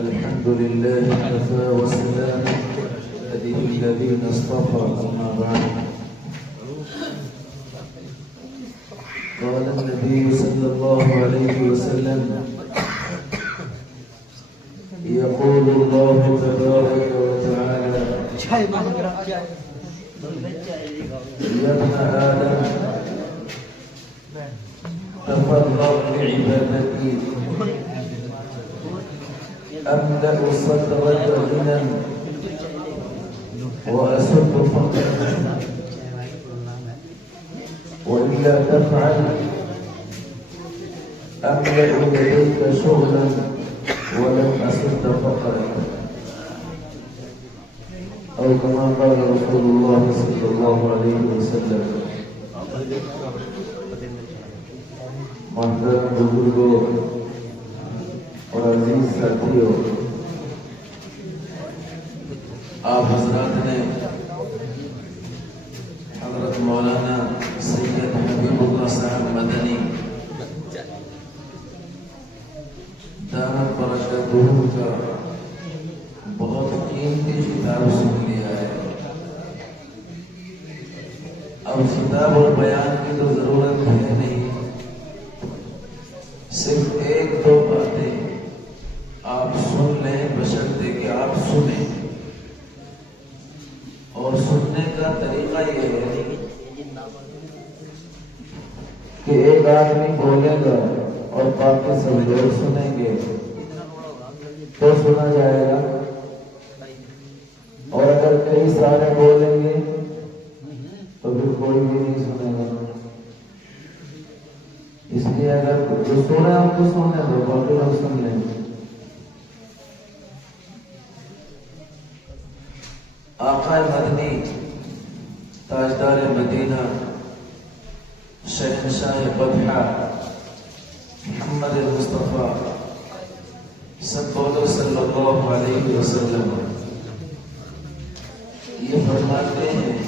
الحمد لله كفى وسلام الذين اصطفى أما بعد. قال النبي صلى الله عليه وسلم: يقول الله تبارك وتعالى: يا ابن آدم تفرغ لعبادتي أملأ صدرك غنى وأسد فقرك، وإلا تفعل أملأ يديك شغلا ولم أسد فقرك، أو كما قال رسول الله صلى الله عليه وسلم. محترم بزرگوں اور عزیز ساتھیوں، آپ حضرات نے حضرت مولانا سید حبیب اللہ صاحب مدنی دامت برکاتہ کا بہت قیمتی خطاب سن لیا ہے. اب خطاب اور بیان کی تو ضرورت ہے نہیں، صرف ایک دو باتیں آپ سن لیں، بشرطے کہ آپ سنیں. اور سننے کا طریقہ یہ ہے کہ ایک آدمی بولے گا اور باقی سب لوگ سنیں گے تو سنا جائے گا، اور اگر کئی سارے بولیں گے تو پھر کوئی بھی نہیں سنے گا. اس لیے اگر جو سنے ہم تو سنے تو باقی لوگ سن لیں. آقا مدنی تاجدار مدینہ شہنشاہ بطحہ محمد مصطفیٰ صلی اللہ علیہ وسلم یہ فرماتے ہیں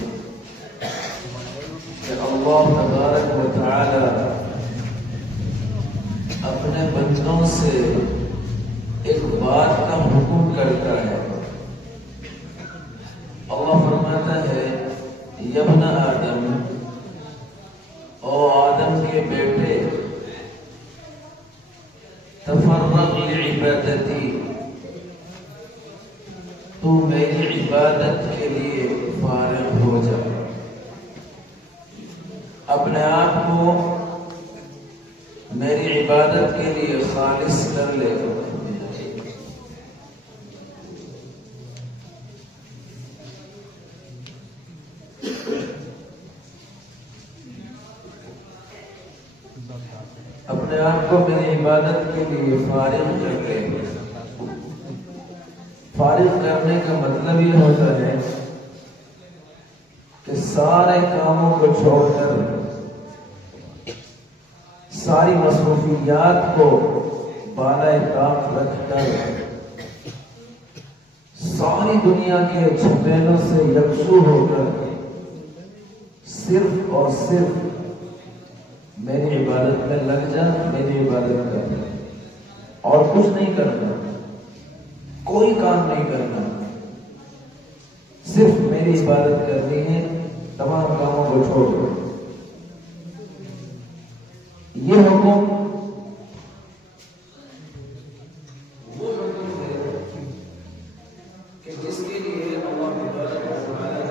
کہ اللہ تبارک و تعالی اپنے بندوں سے ایک بات کا حکم کرتا ہے. اللہ فرماتا ہے: یا ابن آدم، او آدم کے بیٹے، تفرغ لعبادتی، تو میری عبادت کے لیے فارغ ہو جا، اپنے آپ کو میری عبادت کے لیے خالص کر لے. اپنے آپ کو میری عبادت کے لیے فارغ کر لے. فارغ کرنے کا مطلب یہ ہوتا ہے کہ سارے کاموں کو چھوڑ کر، ساری مصروفیات کو بالائے طاق رکھ کر، ساری دنیا کے جھمیلوں سے یکسو ہو کر صرف اور صرف میری عبادت میں لگ جا، میری عبادت کر، اور کچھ نہیں کرنا، کوئی کام نہیں کرنا، صرف میری عبادت کرنی ہے، تمام کاموں کو چھوڑ کر. یہ حکم وہ حکم ہے کہ جس کے لیے اللہ تبارک و تعالی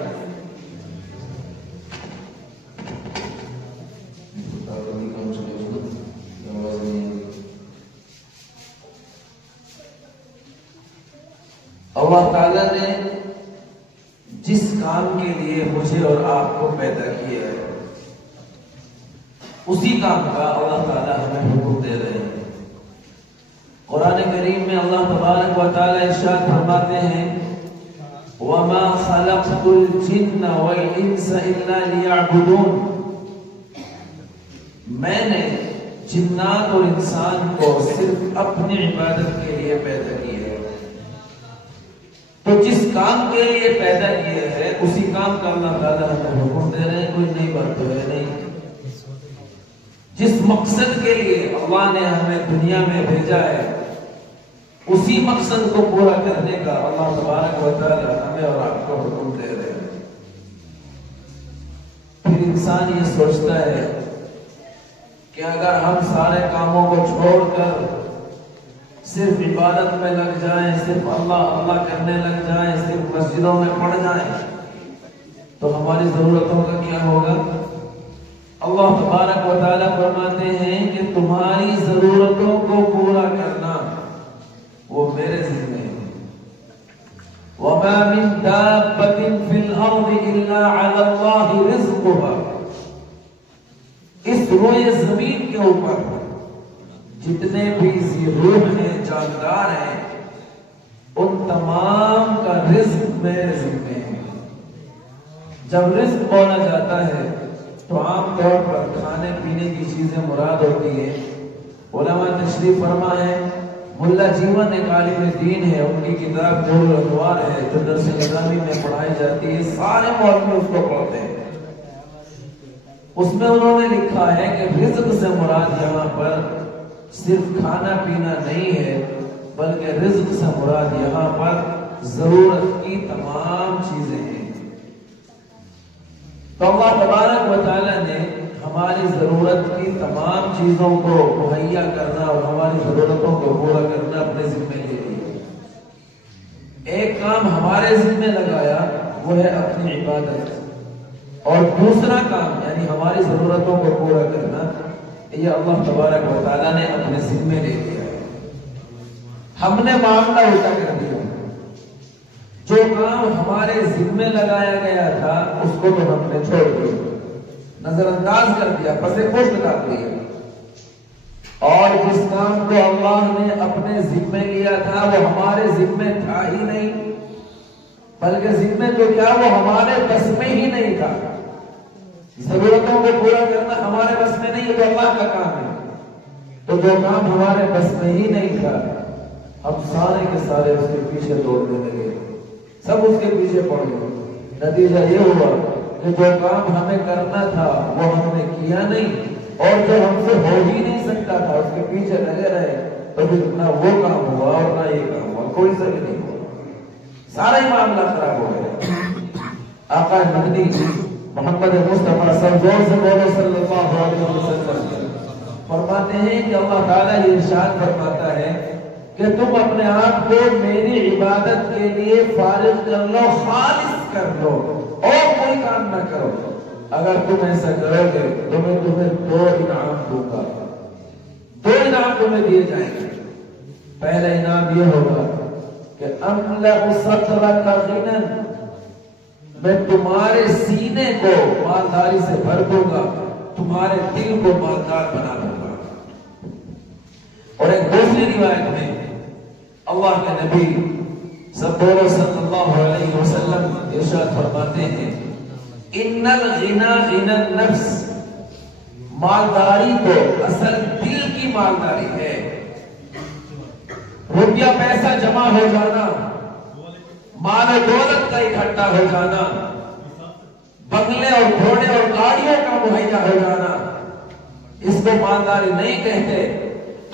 اللہ تعالیٰ نے جس کام کے لیے مجھے اور آپ کو پیدا کیا ہے، اسی کام کا اللہ تعالیٰ ہمیں حکم دے رہے ہیں. قرآن کریم میں اللہ تبارک و تعالیٰ ارشاد فرماتے ہیں: وَمَا خَلَقْتُ الْجِنَّ وَالْإِنسَ إِلَّا لِيَعْبُدُونَ، میں نے جنات اور انسان کو صرف اپنی عبادت کے لیے پیدا کیا ہے. تو جس کام کے لیے پیدا کیا ہے اسی کام کا اللہ تعالیٰ ہمیں حکم دے رہے ہیں. کوئی نئی بات تو ہے نہیں. جس مقصد کے لیے اللہ نے ہمیں دنیا میں بھیجا ہے اسی مقصد کو پورا کرنے کا اللہ تبارک و تعالی ہمیں اور آپ کو حکم دے رہے ہیں۔ پھر انسان یہ سوچتا ہے کہ اگر ہم سارے کاموں کو چھوڑ کر صرف عبادت میں لگ جائیں، صرف اللہ اللہ کرنے لگ جائیں، صرف مسجدوں میں پڑ جائیں، تو ہماری ضرورتوں کا کیا ہوگا؟ اللہ تبارک و تعالی فرماتے ہیں کہ تمہاری ضرورتوں کو پورا کرنا وہ میرے ذمہ ہے۔ وَمَا مِن دَابَّةٍ فِي الْأَرْضِ إِلَّا عَلَى اللَّهِ رِزْقُهَا۔ اس روئے زمین کے اوپر جتنے بھی روح ہیں، جاندار ہیں، ان تمام کا رزق میرے ذمہ ہے۔ جب رزق بولا جاتا ہے تو عام طور پر کھانے پینے کی چیزیں مراد ہوتی ہیں۔ علماء تشریف فرما ہے، ملا جیون ایک عالم دین ہے، ان کی کتاب نور الانوار ہے جو درس نظامی میں پڑھائی جاتی ہے، سارے مولوی اس کو پڑھتے ہیں۔ اس میں انہوں نے لکھا ہے کہ رزق سے مراد یہاں پر صرف کھانا پینا نہیں ہے، بلکہ رزق سے مراد یہاں پر ضرورت کی تمام چیزیں ہیں۔ تو اللہ تبارک و تعالی نے ہماری ضرورت کی تمام چیزوں کو مہیا کرنا اور ہماری ضرورتوں کو پورا کرنا اپنے ذمہ لے لیا۔ ایک کام ہمارے ذمہ لگایا، وہ ہے اپنی عبادت، اور دوسرا کام یعنی ہماری ضرورتوں کو پورا کرنا یہ اللہ تبارک و تعالیٰ نے اپنے ذمہ لے لیا ہے۔ ہم نے معاملہ الٹا کر دیا، جو کام ہمارے ذمہ لگایا گیا تھا اس کو تو ہم نے چھوڑ دیا، نظر انداز کر دیا، پسے پشت ڈال دیا، اور جس کام کو اللہ نے اپنے ذمہ لیا تھا وہ ہمارے ذمہ تھا ہی نہیں، بلکہ ذمہ تو کیا وہ ہمارے بس میں ہی نہیں تھا۔ ضرورتوں کو پورا کرنا ہمارے بس میں نہیں، یہ تو اللہ کا کام ہے۔ تو جو کام ہمارے بس میں ہی نہیں تھا، ہم سارے کے سارے اس کے پیچھے دوڑنے لگے، سب اس کے پیچھے پڑ گئے۔ نتیجہ یہ ہوا کہ جو کام ہمیں کرنا تھا وہ ہم نے کیا نہیں، اور جو ہم سے ہو ہی نہیں سکتا تھا اس کے پیچھے لگے رہے، تو پھر نہ وہ کام ہوا اور نہ یہ کام ہوا، کوئی سا بھی نہیں ہوا، سارا ہی معاملہ خراب ہو گیا۔ آقا مدنی محمد مصطفیٰ سرزور سے بولو صلی اللہ علیہ وسلم فرماتے ہیں کہ اللہ تعالیٰ یہ ارشاد فرماتا ہے کہ تم اپنے آپ کو میری عبادت کے لیے فارغ کر لو، خالص کر لو، اور کوئی کام نہ کرو۔ اگر تم ایسا کرو گے تو میں تمہیں دو انعام دوں گا، دو انعام تمہیں دیے جائیں گے۔ پہلا انعام یہ ہوگا کہ املأ صدرک غنا، میں تمہارے سینے کو مالداری سے بھر دوں گا، تمہارے دل کو مالدار بنا دوں گا۔ اور ایک دوسری روایت میں اللہ کے نبی صلی اللہ علیہ وسلم ارشاد فرماتے ہیں ان الغنا غنا النفس، مالداری تو اصل دل کی مالداری ہے۔ روپیہ پیسہ جمع ہو جانا، مال و دولت کا اکٹھا ہو جانا، بنگلے اور گھوڑے اور گاڑیوں کا مہیا ہو جانا، اس کو مالداری نہیں کہتے۔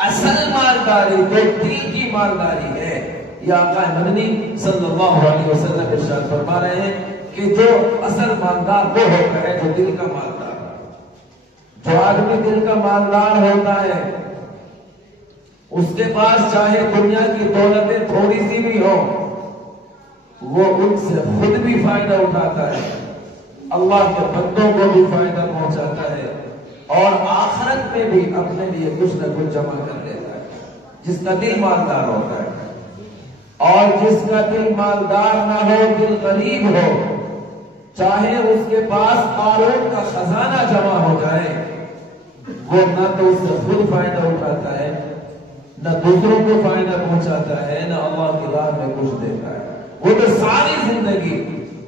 اصل مالداری تو دل کی مالداری ہے۔ یہ آقا مدنی صلی اللہ علیہ وسلم ارشاد فرما رہے ہیں کہ جو اصل مالدار وہ ہوتا ہے جو دل کا مالدار، جو آدمی دل کا مالدار ہوتا ہے اس کے پاس چاہے دنیا کی دولتیں تھوڑی سی بھی ہو، وہ ان سے خود بھی فائدہ اٹھاتا ہے، اللہ کے بندوں کو بھی فائدہ پہنچاتا ہے، اور آخرت میں بھی اپنے لیے کچھ نہ کچھ جمع کر لیتا ہے، جس کا دل مالدار ہوتا ہے۔ اور جس کا دل مالدار نہ ہو، دل غریب ہو، چاہے اس کے پاس قارون کا خزانہ جمع ہو جائے، وہ نہ تو اس سے خود فائدہ اٹھاتا ہے، نہ دوسروں کو فائدہ پہنچاتا ہے، نہ اللہ کی راہ میں کچھ دیتا ہے۔ وہ تو ساری زندگی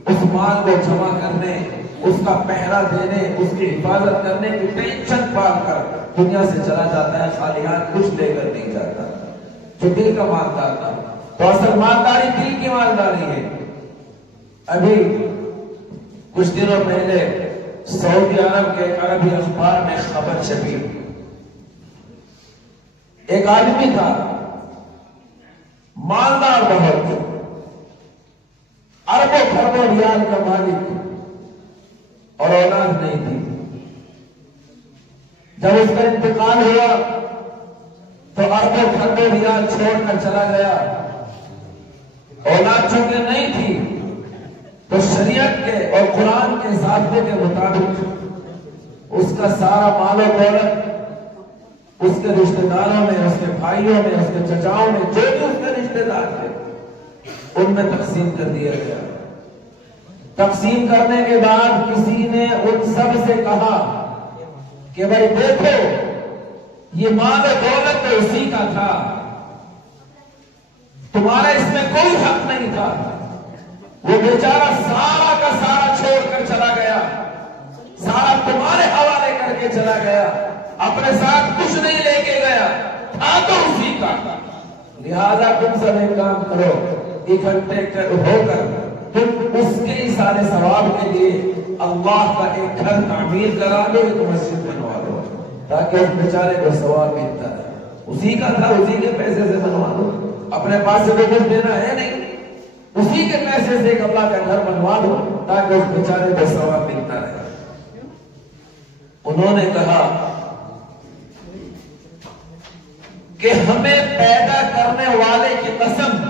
اس مال کو جمع کرنے، اس کا پہرا دینے، اس کی حفاظت کرنے کی ٹینشن پال کر دنیا سے چلا جاتا ہے، خالی ہاتھ کچھ لے کر نہیں جاتا۔ جو دل کا مالدار تھا، تو اصل مالداری دل کی مالداری ہے۔ ابھی کچھ دنوں پہلے سعودی عرب کے عربی اخبار میں خبر چھپی، ایک آدمی تھا مالدار بہت، اربوں خربوں ریال کا مالک، اور اولاد نہیں تھی۔ جب اس کا انتقال ہوا تو اربوں خربوں ریال چھوڑ کر چلا گیا۔ اولاد چونکہ نہیں تھی تو شریعت کے اور قرآن کے ضابطے کے مطابق اس کا سارا مال و دولت اس کے رشتہ داروں میں، اس کے بھائیوں میں، اس کے چچاؤں میں، جو بھی اس کے رشتہ دار تھے ان میں تقسیم کر دیا گیا۔ تقسیم کرنے کے بعد کسی نے ان سب سے کہا کہ بھائی دیکھو یہ مال و دولت تو اسی کا تھا، تمہارا اس میں کوئی حق نہیں تھا۔ وہ بیچارہ سارا کا سارا چھوڑ کر چلا گیا، سارا تمہارے حوالے کر کے چلا گیا، اپنے ساتھ کچھ نہیں لے کے گیا، تھا تو اسی کا۔ لہذا تم سب ایک کام کرو، اکٹھے ہو کر تم اس کے ہی سارے ثواب کے لیے اللہ کا ایک گھر تعمیر کرا دو، ایک مسجد بنوا دو، تاکہ اس بیچارے کو ثواب ملتا ہے۔ اسی کا تھا، اسی کے پیسے سے بنوا دو، اپنے پاس سے تو کچھ دینا ہے نہیں، اسی کے پیسے سے ایک اللہ کا گھر بنوا دو تاکہ اس بیچارے کو ثواب ملتا رہے۔ انہوں نے کہا کہ ہمیں پیدا کرنے والے کی قسم،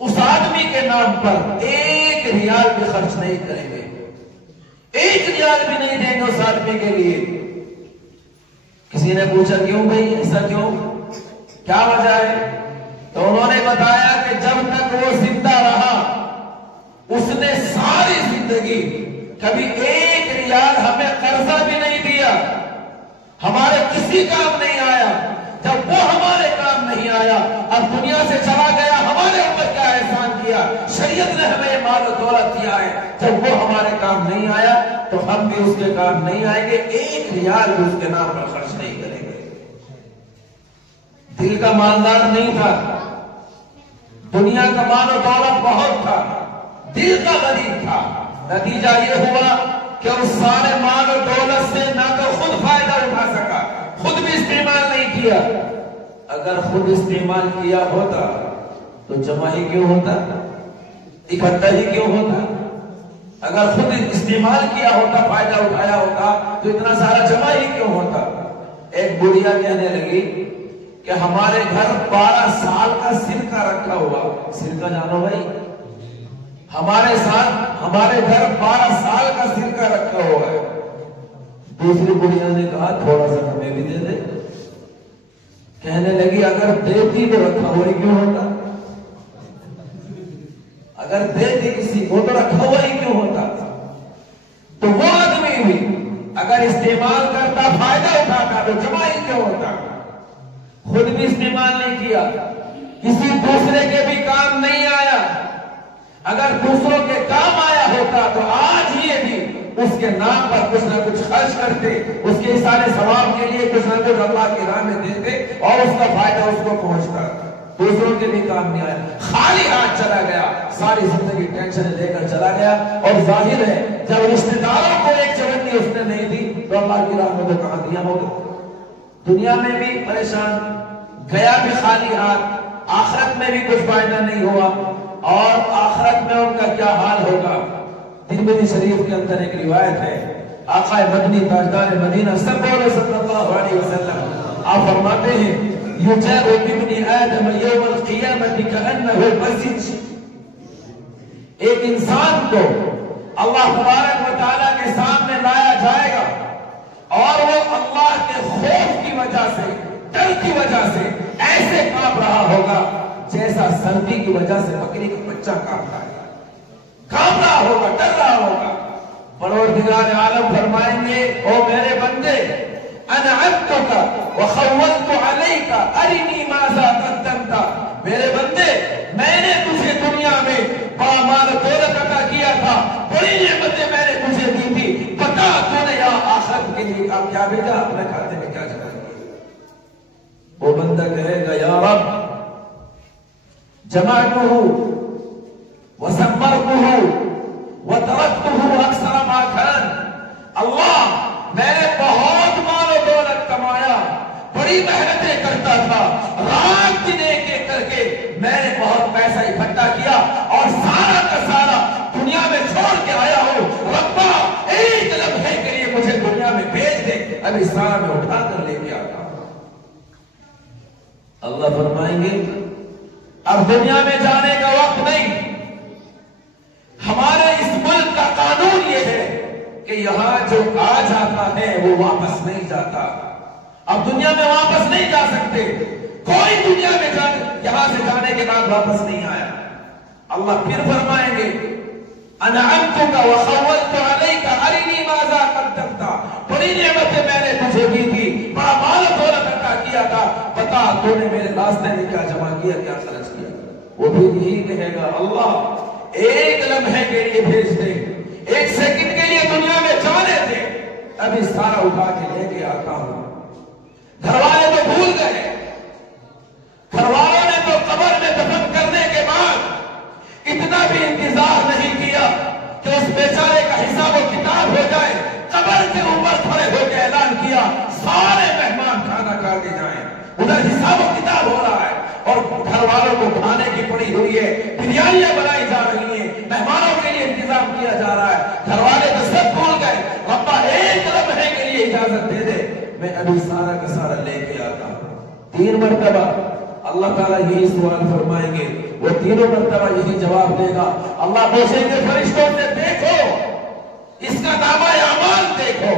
اس آدمی کے نام پر ایک ریال بھی خرچ نہیں کریں گے، ایک ریال بھی نہیں دیں گے اس آدمی کے لیے۔ کسی نے پوچھا کیوں بھائی، ایسا کیوں، کیا وجہ ہے؟ تو انہوں نے بتایا کہ جب تک وہ زندہ رہا اس نے ساری زندگی کبھی ایک ریال ہمیں قرضہ بھی نہیں دیا، ہمارے کسی کام نہیں آیا۔ جب وہ ہمارے کام نہیں آیا، اب دنیا سے چلا گیا، ہمارے اوپر کیا احسان کیا، شریعت نے ہمیں مال و دولت دیا ہے، جب وہ ہمارے کام نہیں آیا تو ہم بھی اس کے کام نہیں آئیں گے، ایک ریال بھی اس کے نام پر خرچ نہیں کریں گے۔ دل کا مالدار نہیں تھا، دنیا کا مال و دولت بہت تھا، دل کا غریب تھا۔ نتیجہ یہ ہوا کہ اس سارے مال و دولت سے نہ تو خود فائدہ اٹھا سکا، خود بھی استعمال نہیں کیا۔ اگر خود استعمال کیا ہوتا تو جمع ہی کیوں ہوتا، اکٹھا ہی کیوں ہوتا؟ اگر خود استعمال کیا ہوتا، فائدہ اٹھایا ہوتا تو اتنا سارا جمع ہی کیوں ہوتا؟ ایک بڑھیا کہنے لگی کہ ہمارے گھر 12 سال کا سرکہ رکھا ہوا، سرکہ جانو بھائی، ہمارے ساتھ ہمارے گھر 12 سال کا سرکہ رکھا ہوا ہے۔ دوسری بڑھیا نے کہا تھوڑا سا ہمیں بھی دے دے۔ کہنے لگی اگر دیتی تو رکھا ہوا ہی کیوں ہوتا، اگر دیتی کسی کو تو رکھا ہوا ہی کیوں ہوتا؟ تو وہ آدمی بھی اگر استعمال کرتا، فائدہ اٹھاتا تو جمع ہی کیوں ہوتا؟ خود بھی استعمال نہیں کیا، کسی دوسرے کے بھی کام نہیں آیا۔ اگر دوسروں کے کام آیا ہوتا تو آج ہی بھی اس کے نام پر کچھ نہ کچھ خرچ کرتے، اس کے سارے ثواب کے لیے کچھ نہ کچھ اللہ کی راہ میں دیتے اور اس کا فائدہ اس کو پہنچتا۔ دوسروں کے بھی کام نہیں آیا، خالی ہاتھ چلا گیا، ساری زندگی ٹینشن لے کر چلا گیا۔ اور ظاہر ہے جب رشتہ داروں کو ایک چوندی اس نے نہیں دی تو اللہ کی راہ میں تو کہاں دیا ہوگا؟ دنیا میں بھی پریشان، گیا بھی خالی ہاتھ، آخرت میں بھی کچھ فائدہ نہیں ہوا، اور آخرت میں ان کا کیا حال ہوگا؟ ترمذی شریف کے اندر ایک روایت ہے، آقا مدنی تاجدار مدینہ صلی اللہ علیہ وسلم آپ فرماتے ہیں یجاء بابن آدم یوم القیامت کأنہ بسج، ایک انسان کو اللہ تبارک و تعالیٰ کے سامنے لایا جائے گا اور وہ اللہ کے خوف کی وجہ سے، ڈر کی وجہ سے ایسے کانپ رہا ہوگا جیسا سردی کی وجہ سے بکری کا بچہ کانپتا ہے، کانپ رہا ہوگا، ڈر رہا ہوگا۔ پروردگار عالم فرمائیں گے او میرے بندے انعمتک وخولت علیک ارنی ماذا قدمت، میرے بندے میں نے تجھے دنیا میں بڑا مال دولت عطا کیا تھا، بڑی نعمتیں میں نے تجھے دی تھی، بتا تو نے یہاں آخرت کے لیے کیا بھیجا، اپنے کھاتے میں کیا جمع کیا؟ وہ بندہ کہے گا یا رب جمعته وسمرته وتركته اکثر ما كان، اللہ میں نے بہت مال و دولت کمایا، بڑی محنتیں کرتا تھا، رات دن ایک ایک کر کے میں نے بہت پیسہ اکٹھا کیا اور سارا کا سارا دنیا میں چھوڑ کے آیا ہوں، ربا ایک لمحے کے لیے مجھے دنیا میں بھیج دے، ابھی سارا میں اٹھا کر لے کے آتا ہوں۔ اللہ فرمائیں گے اب دنیا میں جانے کا وقت نہیں، ہمارے اس ملک کا قانون یہ ہے کہ یہاں جو آ جاتا ہے وہ واپس نہیں جاتا، اب دنیا میں واپس نہیں جا سکتے، کوئی دنیا میں یہاں سے جانے کے بعد واپس نہیں آیا۔ اللہ پھر فرمائیں گے انعمتک وخولت علیک ارنی ماذا قدمت، بڑی نعمتیں میں نے تجھے دی تھی، بڑا مال و دولت عطا کیا تھا، بتا تو نے میرے راستے میں کیا جمع کیا، کیا خرچ کیا۔ وہ بھی یہی کہے گا اللہ ایک لمحے کے لیے بھیج دے، ایک سیکنڈ کے لیے دنیا میں جانے دے، ابھی سارا اٹھا کے لے کے آتا ہوں۔ گھر والے تو بھول گئے، گھر والوں نے تو قبر میں دفن کرنے کے بعد اتنا بھی انتظار نہیں کیا کہ اس بیچارے کا حساب و کتاب ہو جائے، قبر کے اوپر کھڑے ہو کے اعلان کیا سارے مہمان کھانا کھا کے جائیں، ادھر حساب و کتاب ہو رہا ہے اور گھر والوں کو کھانے کی پڑی ہوئی ہے، بریانیاں بنائی جا رہی ہیں، مہمانوں کے لیے انتظام کیا جا رہا ہے، گھر والے تو سب بھول گئے، ربا ایک لمحے کے لیے اجازت دے دے، میں ابھی سارا کا سارا لے کے آتا ہوں۔ 3 مرتبہ اللہ تعالیٰ یہی سوال فرمائیں گے، وہ تینوں مرتبہ یہی جواب دے گا۔ اللہ پوچھیں گے فرشتوں سے دیکھو اس کا نامہ اعمال دیکھو،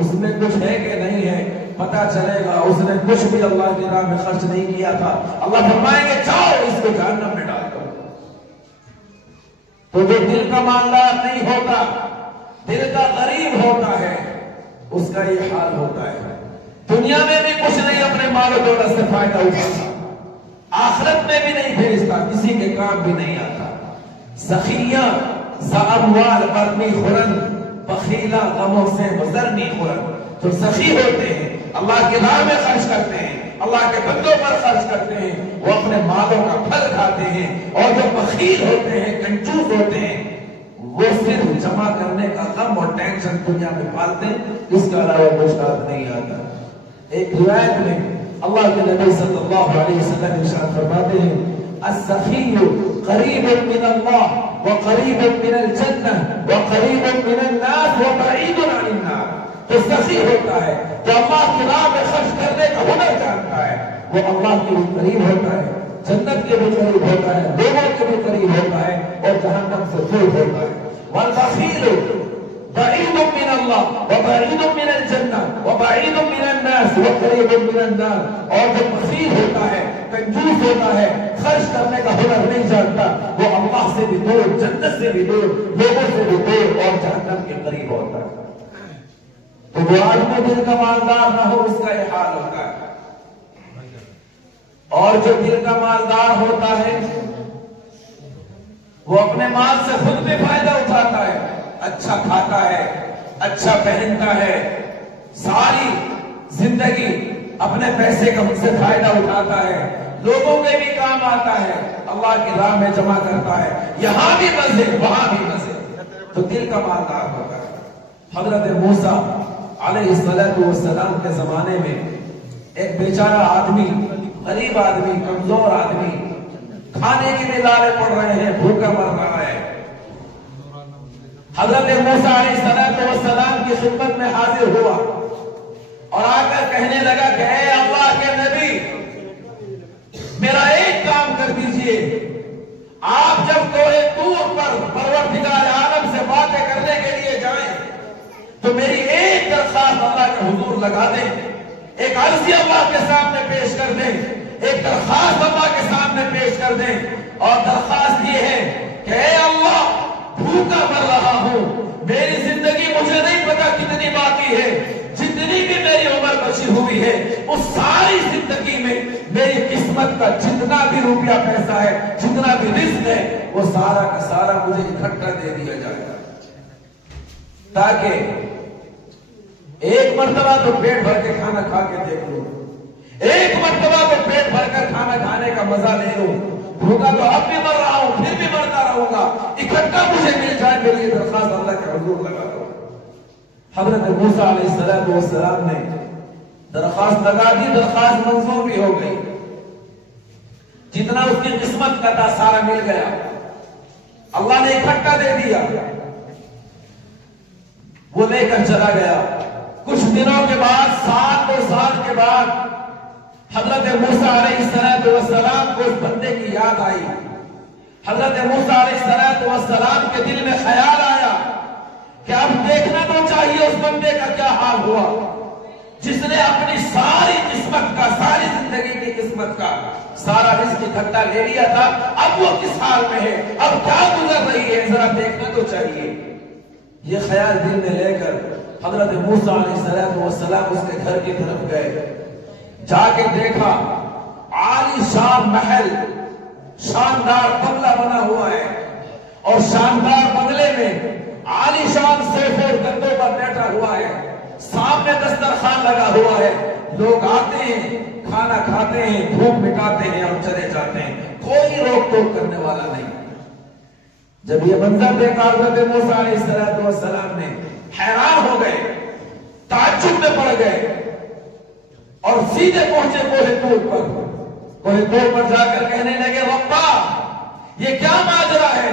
اس میں کچھ ہے کہ نہیں ہے، پتا چلے گا اس نے کچھ بھی اللہ کی راہ میں خرچ نہیں کیا تھا۔ اللہ فرمائیں گے جاؤ اس کو جہنم میں ڈال دو۔ تو جو دل کا مالدار نہیں ہوتا، دل کا غریب ہوتا ہے، اس کا یہ حال ہوتا ہے، دنیا میں بھی کچھ نہیں اپنے مال و دولت سے فائدہ اٹھاتا، آخرت میں بھی نہیں بھیجتا، کسی کے کام بھی نہیں آتا۔ سخیاں زاموال برمی خورن بخیلا غموں سے مزرمی خورن، جو سخی ہوتے ہیں اللہ کی راہ میں خرچ کرتے ہیں، اللہ کے بندوں پر خرچ کرتے ہیں، وہ اپنے مالوں کا پھل کھاتے ہیں، اور جو بخیل ہوتے ہیں کنجوس ہوتے ہیں وہ صرف جمع کرنے کا غم اور ٹینشن دنیا میں پالتے ہیں، اس کا علاوہ کچھ ہاتھ نہیں آتا۔ ایک روایت میں اللہ کے نبی صلی اللہ علیہ وسلم ارشاد فرماتے ہیں السخی قریب من اللہ وقریب من الجنہ وقریب من الناس وبعید عن النار۔ تو سخی ہوتا ہے جو اللہ کی راہ میں خرچ کرنے کا ہنر جانتا ہے، وہ اللہ کے بھی قریب ہوتا ہے، جنت کے بھی قریب ہوتا ہے، لوگوں کے بھی قریب ہوتا ہے، اور جہنم سے دور ہوتا ہے۔ والبخیل بعید من اللہ وبعید من الجنہ وبعید من الناس وقریب من النار۔ اور جو بخیل ہوتا ہے، کنجوس ہوتا ہے، خرچ کرنے کا ہنر نہیں جانتا، وہ اللہ سے بھی دور، جنت سے بھی دور، لوگوں سے بھی دور، اور جہنم کے قریب ہوتا ہے۔ تو جو آدمی دل کا مالدار نہ ہو اس کا یہ حال ہوتا ہے، اور جو دل کا مالدار ہوتا ہے وہ اپنے مال سے خود بھی فائدہ اٹھاتا ہے، اچھا کھاتا ہے، اچھا پہنتا ہے، ساری زندگی اپنے پیسے کا ان سے فائدہ اٹھاتا ہے، لوگوں کے بھی کام آتا ہے، اللہ کی راہ میں جمع کرتا ہے، یہاں بھی مزے وہاں بھی مزے، تو دل کا مالدار ہوتا ہے۔ حضرت موسیٰ علیہ السلام کے زمانے میں ایک بیچارہ آدمی، غریب آدمی، کمزور آدمی، کھانے کے لیے لالے پڑ رہے ہیں، بھوکا مر رہا ہے، حضرت موسیٰ علیہ السلام کی خدمت میں حاضر ہوا اور آ کر کہنے لگا کہ اے اللہ کے نبی، میرا ایک کام کر دیجئے، آپ جب کوہ طور پر پروردگار عالم سے باتیں کرنے کے لیے جائیں تو میری ایک درخواست اللہ کے حضور لگا دیں، ایک عرضی اللہ کے سامنے پیش کر دیں، ایک درخواست اللہ کے سامنے پیش کر دیں، اور درخواست یہ ہے کہ اے اللہ، بھوکا مر رہا ہوں، میری زندگی مجھے نہیں پتا کتنی باقی ہے، جتنی بھی میری عمر بچی ہوئی ہے اس ساری زندگی میں میری قسمت کا جتنا بھی روپیہ پیسہ ہے، جتنا بھی رزق ہے، وہ سارا کا سارا مجھے اکٹھا دے دیا جائے گا، تاکہ ایک مرتبہ تو پیٹ بھر کے کھانا کھا کے دیکھ لوں، ایک مرتبہ تو پیٹ بھر کر کھانا کھانے کا مزہ لے لوں، بھوکا تو اب بھی مر رہا ہوں، پھر بھی مرتا رہوں گا، اکٹھا مجھے مل جائے، میری درخواست اللہ کے حضور لگا دو۔ حضرت موسیٰ علیہ السلام نے درخواست لگا دی، درخواست منظور بھی ہو گئی۔ جتنا اس کی قسمت کا تھا سارا مل گیا، اللہ نے اکٹھا دے دیا، وہ لے کر چلا گیا۔ کچھ دنوں کے بعد، سال دو سال کے بعد حضرت موسیٰ علیہ السلام کو اس بندے کی یاد آئی۔ حضرت موسیٰ علیہ السلام کے دل میں خیال آیا کہ اب دیکھنا تو چاہیے اس بندے کا کیا حال ہوا جس نے اپنی ساری قسمت کا، ساری زندگی کی قسمت کا سارا رزق اکٹھا لے لیا تھا، اب وہ کس حال میں ہے، اب کیا گزر رہی ہے، ذرا دیکھنا تو چاہیے۔ یہ خیال دل میں لے کر حضرت موسیٰ علیہ السلام اس کے گھر کی طرف گئے۔ جا کے دیکھا عالی شان محل، شاندار بنگلہ بنا ہوا ہے، اور شاندار بنگلے میں عالی شان صوفے اور گدوں پر بیٹھا ہوا ہے، سامنے دسترخوان لگا ہوا ہے، لوگ آتے ہیں، کھانا کھاتے ہیں، بھوک مٹاتے ہیں اور چلے جاتے ہیں، کوئی روک ٹوک کرنے والا نہیں۔ جب یہ منظر دیکھا حضرت موسیٰ علیہ السلام نے حیران ہو گئے، تعجب میں پڑ گئے، اور سیدھے پہنچے کوہ طور پر جا کر کہنے لگے ربا یہ کیا ماجرا ہے،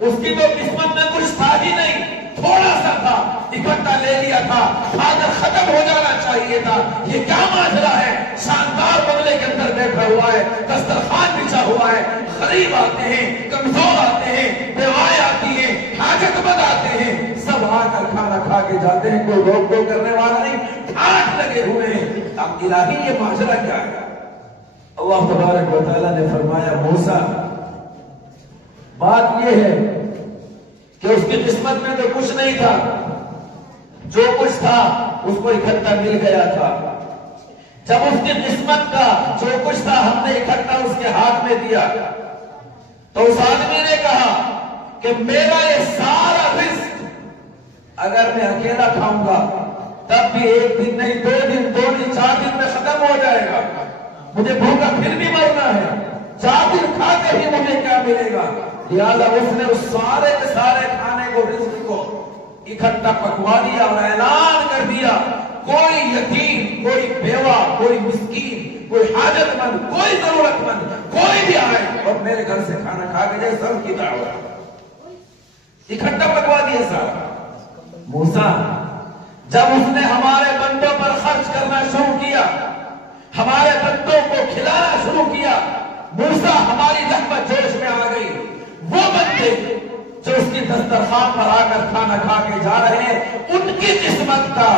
اس کی تو قسمت میں کچھ تھا ہی نہیں، تھوڑا سا تھا، اکٹھا لے لیا تھا، آگر ختم ہو جانا چاہیے تھا، یہ کیا ماجرا ہے، شاندار بنگلے کے اندر بیٹھا ہوا ہے، دسترخوان بچھا ہوا ہے، غریب آتے ہیں، کمزور آتے ہیں، بیوائیں آتی ہیں، حاجت مند آتے ہیں، سب آ کر کھانا کھا کے جاتے ہیں، کوئی روک ٹوک کرنے والا نہیں، ٹھاٹ لگے ہوئے ہیں۔ اب الہی یہ ماجرا کیا ہے؟ اللہ تبارک و تعالیٰ نے فرمایا موسیٰ بات یہ ہے کہ اس کی قسمت میں تو کچھ نہیں تھا، جو کچھ تھا اس کو اکٹھا مل گیا تھا۔ جب اس کی قسمت کا جو کچھ تھا ہم نے اکٹھا اس کے ہاتھ میں دیا تو اس آدمی نے کہا کہ میرا یہ سارا رزق اگر میں اکیلا کھاؤں گا تب بھی ایک دن نہیں، دو دن 4 دن میں ختم ہو جائے گا، مجھے بھوکا پھر بھی مرنا ہے، 4 دن کھا کے ہی مجھے کیا ملے گا؟ لہذا اس نے اس سارے کے سارے کھانے کو، رزق کو اکٹھا پکوا دیا اور اعلان کر دیا کوئی یتیم، کوئی بیوہ، کوئی مسکین، کوئی حاجت مند، کوئی ضرورت مند، کوئی بھی آئے اور میرے گھر سے کھانا کھا کے جائے، سب کی دعوت، اکٹھا پکوا دیا سارا۔ موسیٰ جب اس نے ہمارے بندوں پر خرچ کرنا شروع کیا، ہمارے بندوں کو کھلانا شروع کیا، موسیٰ ہماری رحمت جوش میں آ گئی۔ وہ بندے جو اس کی دسترخوان پر آ کر کھانا کھا کے جا رہے ہیں، ان کی قسمت کا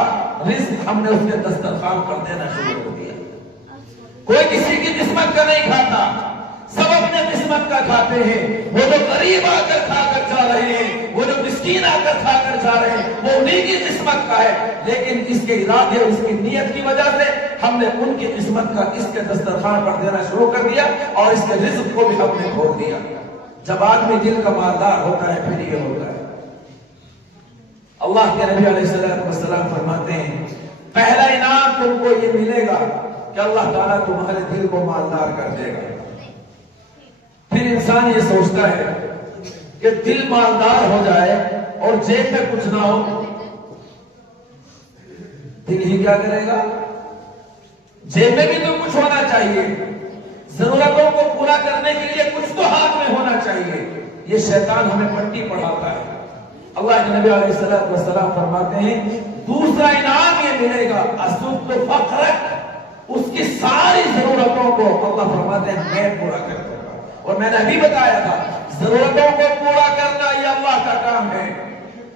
رزق ہم نے اس کے دسترخوان پر دینا شروع کر دیا۔ کوئی کسی کی قسمت کا نہیں کھاتا، سب اپنے قسمت کا کھاتے ہیں۔ وہ جو غریب آ کر کھا کر جا رہے ہیں، وہ جو مسکین آ کر کھا کر جا رہے ہیں، وہ انہی کی قسمت کا ہے، لیکن اس کے ارادے اور اس کی نیت کی وجہ سے ہم نے ان کی قسمت کا اس کے دسترخوان پر دینا شروع کر دیا اور اس کے رزق کو بھی ہم نے کھول دیا۔ جب آدمی دل کا مالدار ہوتا ہے پھر یہ ہوتا ہے۔ اللہ کے نبی علیہ السلام فرماتے ہیں پہلا انعام تم کو یہ ملے گا کہ اللہ تعالیٰ تمہارے دل کو مالدار کر دے گا۔ پھر انسان یہ سوچتا ہے کہ دل مالدار ہو جائے اور جیب میں کچھ نہ ہو، دل ہی کیا کرے گا؟ جیب میں بھی تو کچھ ہونا چاہیے، ضرورتوں کو پورا کرنے کے لیے کچھ تو ہاتھ میں ہونا چاہیے۔ یہ شیطان ہمیں پٹی پڑھاتا ہے۔ اللہ کے نبی علیہ السلام فرماتے ہیں دوسرا انعام یہ ملے گا اسد فقرک، اس کی ساری ضرورتوں کو اللہ فرماتے ہیں میں پورا کرتا ہوں۔ اور میں نے ابھی بتایا تھا ضرورتوں کو پورا کرنا یہ اللہ کا کام ہے،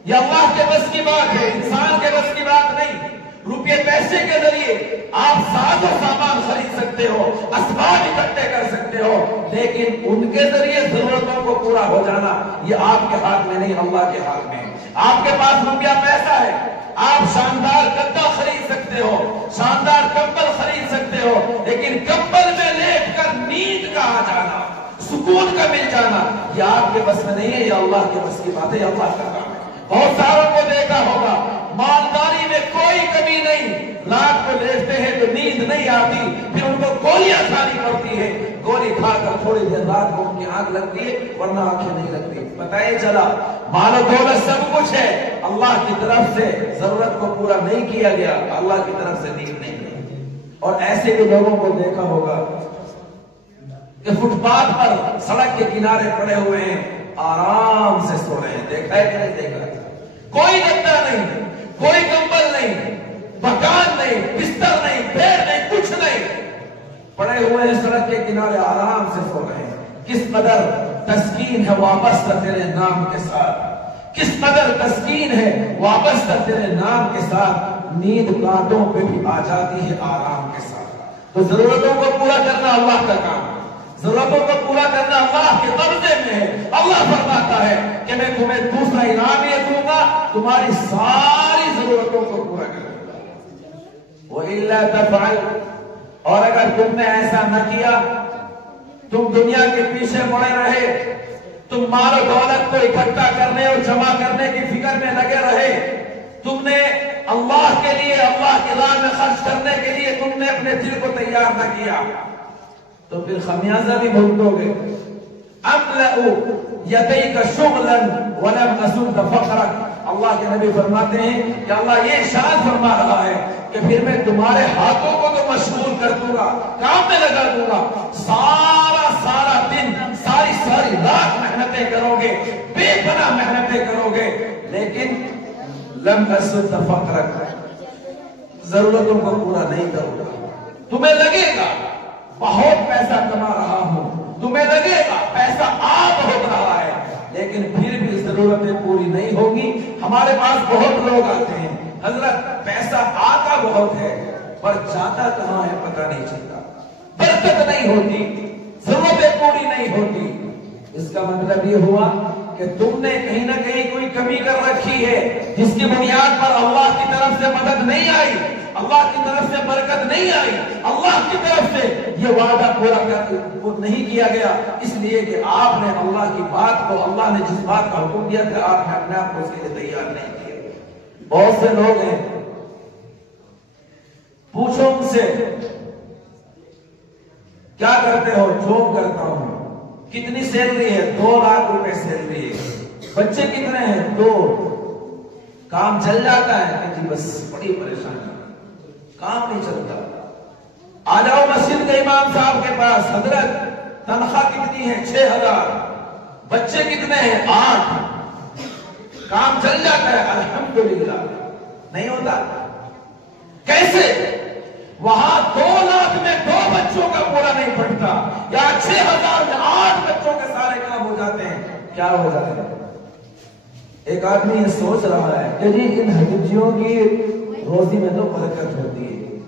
یہ اللہ کے بس کی بات ہے، انسان کے بس کی بات نہیں۔ روپے پیسے کے ذریعے آپ ساز و سامان خرید سکتے ہو، اسباب اکٹھے کر سکتے ہو، لیکن ان کے ذریعے ضرورتوں کو پورا ہو جانا یہ آپ کے ہاتھ میں نہیں، اللہ کے ہاتھ میں۔ آپ کے پاس روپیہ پیسہ ہے، آپ شاندار گدا خرید سکتے ہو، شاندار کمبل خرید سکتے ہو، لیکن کمبل میں لیٹ کر نیند کا آ جانا، سکون کا مل جانا یہ آپ کے بس میں نہیں ہے، یہ اللہ کے بس کی بات ہے، یہ اللہ کا کام ہے۔ بہت ساروں کو دیکھا ہوگا مالداری میں کوئی کمی نہیں، رات کو لیٹتے ہیں تو نیند نہیں آتی، پھر ان کو گولیاں کھانی پڑتی ہے، گولی کھا کر تھوڑی دیر رات کو ان کی آنکھ لگتی ہے ورنہ آنکھیں نہیں لگتی۔ پتہ ہی چلا مال و دولت سب کچھ ہے، اللہ کی طرف سے ضرورت کو پورا نہیں کیا گیا، اللہ کی طرف سے نیند نہیں ہے۔ اور ایسے بھی لوگوں کو دیکھا ہوگا کہ فٹ پاتھ پر سڑک کے کنارے پڑے ہوئے ہیں، آرام سے سو رہے ہیں. دیکھا ہے کہ نہیں دیکھا؟ کوئی گدا نہیں، کوئی کمبل نہیں، مکان نہیں، بستر نہیں، بیڈ نہیں، کچھ نہیں، پڑے ہوئے ہیں سڑک کے کنارے، آرام سے سو رہے ہیں. کس قدر تسکین ہے وابستہ تیرے نام کے ساتھ، کس قدر تسکین ہے وابستہ تیرے نام کے ساتھ. نیند کانٹوں پہ بھی آ جاتی ہے آرام کے ساتھ. تو ضرورتوں کو پورا کرنا اللہ کا کام، ضرورتوں کو پورا کرنا اللہ کے قبضے میں ہے. اللہ فرماتا ہے کہ میں تمہیں دوسرا انعام یہ دوں گا، تمہاری ساری ضرورتوں کو پورا کروں گا. وَإِلَّا تَفْعَلْ، اور اگر تم نے ایسا نہ کیا، تم دنیا کے پیچھے پڑے رہے، تم مال و دولت کو اکٹھا کرنے اور جمع کرنے کی فکر میں لگے رہے، تم نے اللہ کے لیے، اللہ کی راہ میں خرچ کرنے کے لیے تم نے اپنے دل کو تیار نہ کیا، تو پھر خمیازہ بھی بھگتو گے. أَمْلَأُ يَدَيْكَ شُغْلًا وَلَمْ أَسُدَّ فَقْرَكَ. اللہ کے نبی فرماتے ہیں کہ اللہ یہ ارشاد فرما رہا ہے کہ پھر میں تمہارے ہاتھوں کو تو مشغول کر دوں گا، کام میں لگا دوں گا، سارا دن، ساری رات محنتیں کرو گے، بے پناہ محنتیں کرو گے، لیکن لم أسد فقرك، ضرورتوں کو پورا نہیں کروں گا. تمہیں لگے گا بہت پیسہ کما رہا ہوں، تمہیں لگے گا پیسہ آپ ہو رہا ہے، لیکن پھر بھی ضرورتیں پوری نہیں ہوگی. ہمارے پاس بہت لوگ آتے ہیں، حضرت پیسہ آتا بہت ہے پر جاتا کہاں ہے پتہ نہیں چلتا، برکت نہیں ہوتی، ضرورتیں پوری نہیں ہوتی. اس کا مطلب یہ ہوا کہ تم نے کہیں نہ کہیں کوئی کمی کر رکھی ہے، جس کی بنیاد پر اللہ کی طرف سے مدد نہیں آئی، اللہ کی طرف سے برکت نہیں آئی، اللہ کی طرف سے یہ وعدہ پورا نہیں کیا گیا، اس لیے کہ آپ نے اللہ کی بات کو، اللہ نے جس بات کا حکم دیا تھا، آپ نے اپنے آپ کو اس کے لیے تیار نہیں کیا. بہت سے لوگ ہیں، پوچھو ان سے کیا کرتے ہو؟ جاب کرتا ہوں. کتنی سیلری ہے؟ 2 لاکھ روپے سیلری ہے. بچے کتنے ہیں؟ 2. کام چل جاتا ہے کہ جی بس بڑی پریشانی، کام نہیں چلتا. آ جاؤ مسجد کے امام صاحب کے پاس، حضرت تنخواہ کتنی ہے؟ 6000. بچے کتنے ہیں؟ 8. کام چل جاتا ہے الحمدللہ. نہیں ہوتا. کیسے؟ وہاں 2 لاکھ میں 2 بچوں کا پورا نہیں پڑتا، یا 6000 میں 8 بچوں کے سارے کام ہو جاتے ہیں. کیا ہو جاتا ہے؟ ایک آدمی یہ سوچ رہا ہے کہ جی ان حجیوں کی روزی میں تو برکت ہوتی ہے،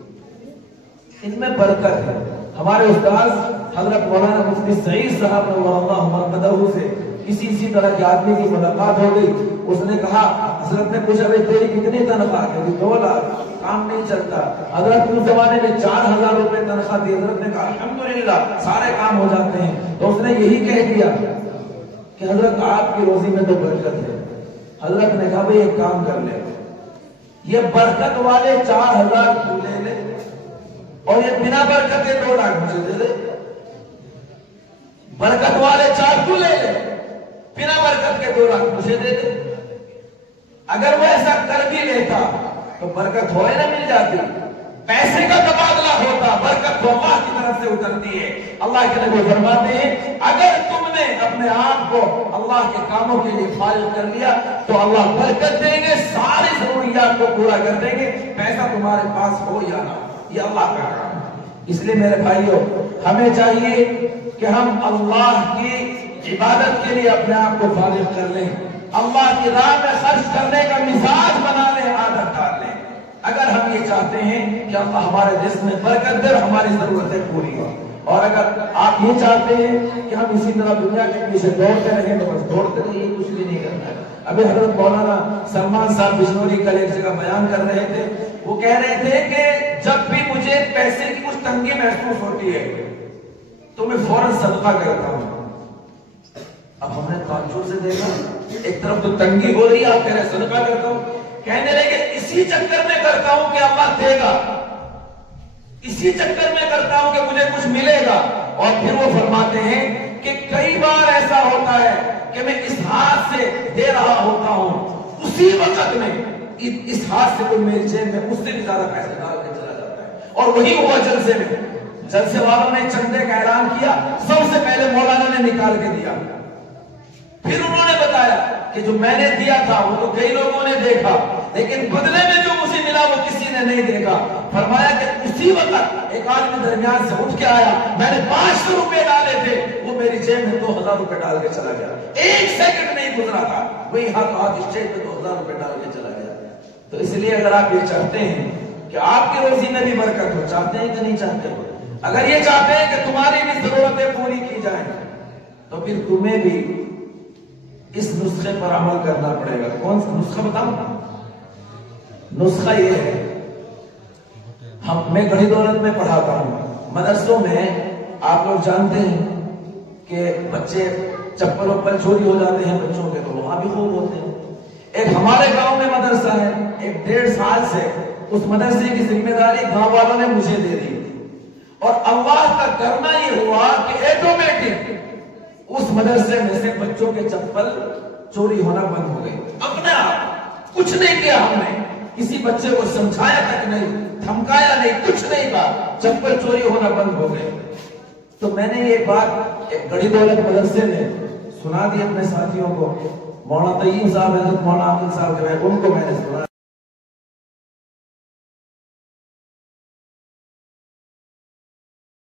ان میں برکت ہے. ہمارے استاذ حضرت مولانا مفتی سعید صاحب اللہ مرقدہ سے اسی طرح کے آدمی کی ملاقات ہو گئی. اس نے کہا، حضرت نے پوچھا بھائی تیری کتنی تنخواہ ہے؟ 2 لاکھ. کام نہیں چلتا. حضرت اس زمانے میں 4000 روپے تنخواہ دی. حضرت نے کہا الحمدللہ سارے کام ہو جاتے ہیں. تو اس نے یہی کہہ دیا کہ حضرت آپ کی روزی میں تو برکت ہے. حضرت نے کہا بھائی ایک کام کر لے، یہ برکت والے 4000 تو لے لے، اور یہ بنا برکت کے 2 لاکھ مجھے دے دے. برکت والے 4 تو لے لے، بنا برکت کے 2 لاکھ مجھے دے دے. اگر وہ ایسا کر بھی لیتا تو برکت ہوئے نہ مل جاتی، پیسے کا تبادلہ ہوتا، برکت تو اللہ کی طرف سے اترتی ہے. اللہ کے نبی فرماتے ہیں اگر تم نے اپنے آپ کو اللہ کے کاموں کے لیے فارغ کر لیا تو اللہ برکت دیں گے، ساری ضروریات کو پورا کر دیں گے، پیسہ تمہارے پاس ہو یا نہ ہو، یہ اللہ کا کام ہے. اس لیے میرے بھائیوں، ہمیں چاہیے کہ ہم اللہ کی عبادت کے لیے اپنے آپ کو فارغ کر لیں، اللہ کی راہ میں خرچ کرنے کا مزاج بنا لیں، عادت ڈال لیں. اگر ہم یہ چاہتے ہیں کہ اللہ ہمارے جسم میں برکت دے، ہماری ضرورتیں پوری ہوں، اور اگر آپ یہ چاہتے ہیں کہ ہم اسی طرح دنیا کے پیچھے دوڑتے رہیں تو بس دوڑتے رہیے، کچھ بھی نہیں کرنا ہے. ابھی حضرت مولانا سلمان صاحب بجنوری کل ایک جگہ بیان کر رہے تھے، وہ کہہ رہے تھے کہ جب بھی مجھے پیسے کی کچھ تنگی محسوس ہوتی ہے تو میں فوراً صدقہ کرتا ہوں. اب ہم نے تعجب سے دیکھا، ایک طرف تو تنگی ہو رہی ہے، آپ کہہ رہے صدقہ کرتا ہوں. کہنے لگے اسی چکر میں کرتا ہوں کہ اللہ دے گا، اسی چکر میں کرتا ہوں کہ مجھے کچھ ملے گا. اور پھر وہ فرماتے ہیں کہ کئی بار ایسا ہوتا ہے کہ میں اس ہاتھ سے دے رہا ہوتا ہوں، اسی وقت میں اس ہاتھ سے کوئی میری جیب میں اس سے بھی زیادہ پیسے ڈال کے چلا جاتا ہے، اور وہی ہوا جلسے میں جلسے والوں نے چندے کا اعلان کیا، سب سے پہلے مولانا نے نکال کے دیا. پھر انہوں نے بتایا کہ جو میں نے دیا تھا وہ تو کئی لوگوں نے دیکھا، لیکن بدلے میں جو مجھے ملا وہ کسی نے نہیں دیکھا. فرمایا کہ اسی وقت ایک آدمی درمیان سے اٹھ کے آیا، میں نے 500 روپے ڈالے تھے، وہ میری جیب میں 2000 روپے ڈال کے چلا گیا. ایک سیکنڈ نہیں گزرا تھا، وہی ہاتھ اسٹیج پہ 2000 روپے ڈال کے چلا گیا. تو اس لیے اگر آپ یہ چاہتے ہیں کہ آپ کی روزی میں بھی برکت ہو، چاہتے ہیں کہ نہیں چاہتے ہو، اگر یہ چاہتے ہیں کہ تمہاری بھی ضرورتیں پوری کی جائیں، تو پھر تمہیں بھی اس نسخے پر عمل کرنا پڑے گا. کون سا نسخہ بتاؤں؟ نسخہ یہ ہے، میں گڑھی دولت میں پڑھاتا ہوں، مدرسوں میں آپ لوگ جانتے ہیں کہ بچے چپل وپل چوری ہو جاتے ہیں بچوں کے، تو وہاں بھی خوب ہوتے ہیں. ایک ہمارے گاؤں میں مدرسہ ہے، ایک 1.5 سال سے اس مدرسے کی ذمہ داری گاؤں والوں نے مجھے دے دی، اور اللہ کا کرنا یہ ہوا کہ آٹومیٹک اس مدرسے میں سے بچوں کے چپل چوری ہونا بند ہو گئی. اپنے آپ کچھ نہیں کیا، ہم نے کسی بچے کو سمجھایا تک نہیں، دھمکایا نہیں، کچھ نہیں کہا، چپل چوری ہونا بند ہو گئے. تو میں نے یہ بات ایک گڑھی دولت مدرسے نے سنا دی اپنے ساتھیوں کو، مولانا طیب صاحب، حضرت مولانا عامل صاحب جو ہے ان کو میں نے سنا.